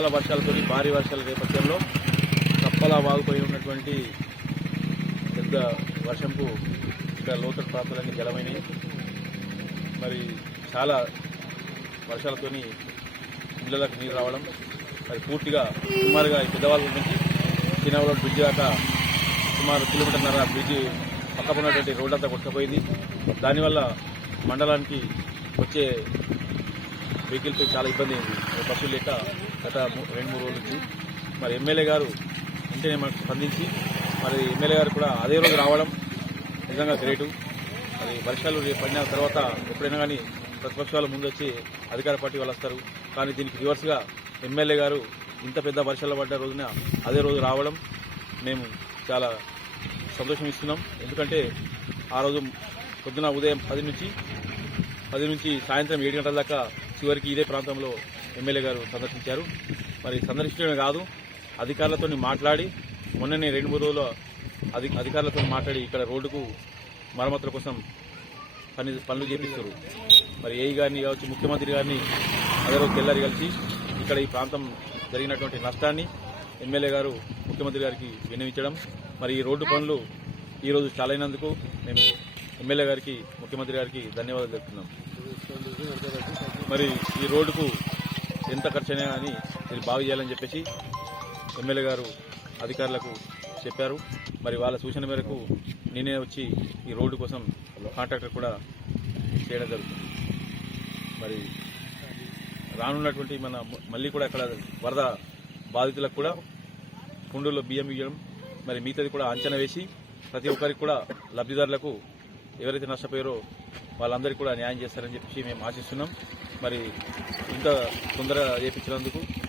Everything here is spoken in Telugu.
భారీ వర్షాల నేపథ్యంలో కప్పలా వాగుపోయి ఉన్నటువంటి పెద్ద వర్షంకు ఇక్కడ లోతట్టు ప్రాంతాలన్నీ జలమైనవి మరి చాలా వర్షాలతోని పిల్లలకు నీరు రావడం మరి పూర్తిగా సుమారుగా ఈ పెద్దవాళ్ళ నుంచి చిన్నవాళ్ళ బ్రిడ్జ్ దాకా సుమారు కిలోమీటర్న్నర బ్రిడ్జ్ పక్కన ఉన్నటువంటి రోడ్ అంతా కొట్టుకుపోయింది. దానివల్ల మండలానికి వచ్చే వెహికల్తో చాలా ఇబ్బంది అయింది. బస్సులు లేక గత రెండు మూడు రోజుల నుంచి. మరి ఎమ్మెల్యే గారు వెంటనే మనకు స్పందించి మరి ఎమ్మెల్యే గారు కూడా అదే రోజు రావడం నిజంగా గ్రేటు. మరి వర్షాలు రేపు పడిన తర్వాత ఎప్పుడైనా కానీ ప్రతిపక్షాలు ముందు వచ్చి అధికార పార్టీ వాళ్ళు వస్తారు. కానీ దీనికి రివర్స్గా ఎమ్మెల్యే గారు ఇంత పెద్ద వర్షాలు పడ్డ రోజున అదే రోజు రావడం మేము చాలా సంతోషం ఇస్తున్నాం. ఎందుకంటే ఆ రోజు పొద్దున ఉదయం పది నుంచి పది నుంచి సాయంత్రం ఏడు గంటల దాకా చివరికి ఇదే ప్రాంతంలో ఎమ్మెల్యే గారు సందర్శించారు. మరి సందర్శించడమే కాదు అధికారులతో మాట్లాడి మొన్ననే రెండు మూడు రోజుల అధి అధికారులతో మాట్లాడి ఇక్కడ రోడ్డుకు మరమ్మతుల కోసం పని పనులు చేపిస్తారు మరి ఏఈ గారిని కావచ్చు ముఖ్యమంత్రి గారిని అందరూ తెల్లారి కలిసి ఇక్కడ ఈ ప్రాంతం జరిగినటువంటి నష్టాన్ని ఎమ్మెల్యే గారు ముఖ్యమంత్రి గారికి విన్నవించడం. మరి ఈ రోడ్డు పనులు ఈరోజు చాలైనందుకు మేము ఎమ్మెల్యే గారికి ముఖ్యమంత్రి గారికి ధన్యవాదాలు తెలుపుతున్నాం. మరి ఈ రోడ్డుకు ఎంత ఖర్చు అయినా కానీ ఇది బాగు చేయాలని చెప్పేసి ఎమ్మెల్యే గారు అధికారులకు చెప్పారు. మరి వాళ్ళ సూచన మేరకు నేనే వచ్చి ఈ రోడ్డు కోసం కాంట్రాక్టర్ కూడా చేయడం జరుగుతుంది. మరి రానున్నటువంటి మన మళ్ళీ కూడా అక్కడ వరద బాధితులకు కూడా కుండూరులో బియ్యం ఇవ్వడం మరి మిగతాది కూడా అంచనా వేసి ప్రతి ఒక్కరికి కూడా లబ్ధిదారులకు ఎవరైతే నష్టపోయారో వాళ్ళందరికీ కూడా న్యాయం చేస్తారని చెప్పి మేము ఆశిస్తున్నాం. మరి ఇంత తొందరగా చేపించినందుకు